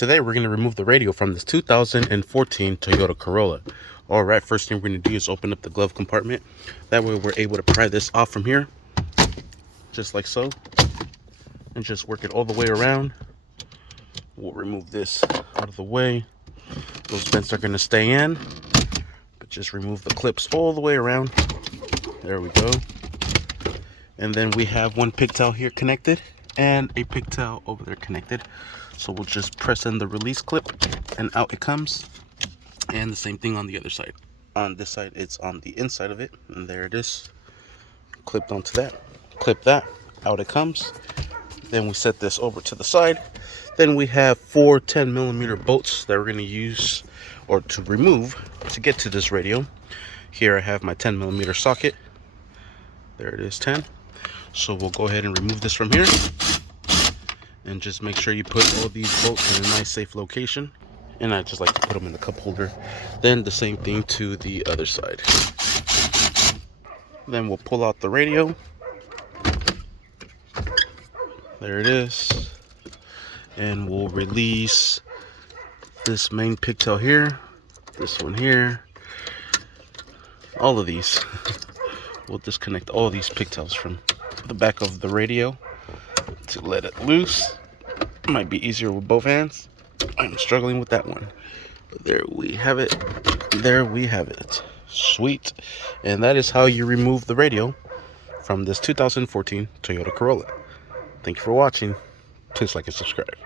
today we're going to remove the radio from this 2014 Toyota Corolla. Alright, first thing we're going to do is open up the glove compartment. That way we're able to pry this off from here, just like so, and just work it all the way around. We'll remove this out of the way. Those vents are going to stay in, but just remove the clips all the way around. There we go. And then we have one pigtail here connected and a pigtail over there connected. So we'll just press in the release clip and out it comes. And the same thing on the other side. On this side, it's on the inside of it, and there it is, clipped onto that. Clip that, out it comes. Then we set this over to the side. Then we have 4 10mm bolts that we're going to use or to remove to get to this radio. Here I have my 10mm socket. There it is, 10. So we'll go ahead and remove this from here, and just make sure you put all these bolts in a nice safe location. And I just like to put them in the cup holder. Then the same thing to the other side. Then we'll pull out the radio. There it is. And we'll release this main pigtail here, this one here, all of these. We'll disconnect all these pigtails from the back of the radio to let it loose. Might be easier with both hands. I'm struggling with that one. But there we have it. There we have it. Sweet. And that is how you remove the radio from this 2014 Toyota Corolla. Thank you for watching. Please like and subscribe.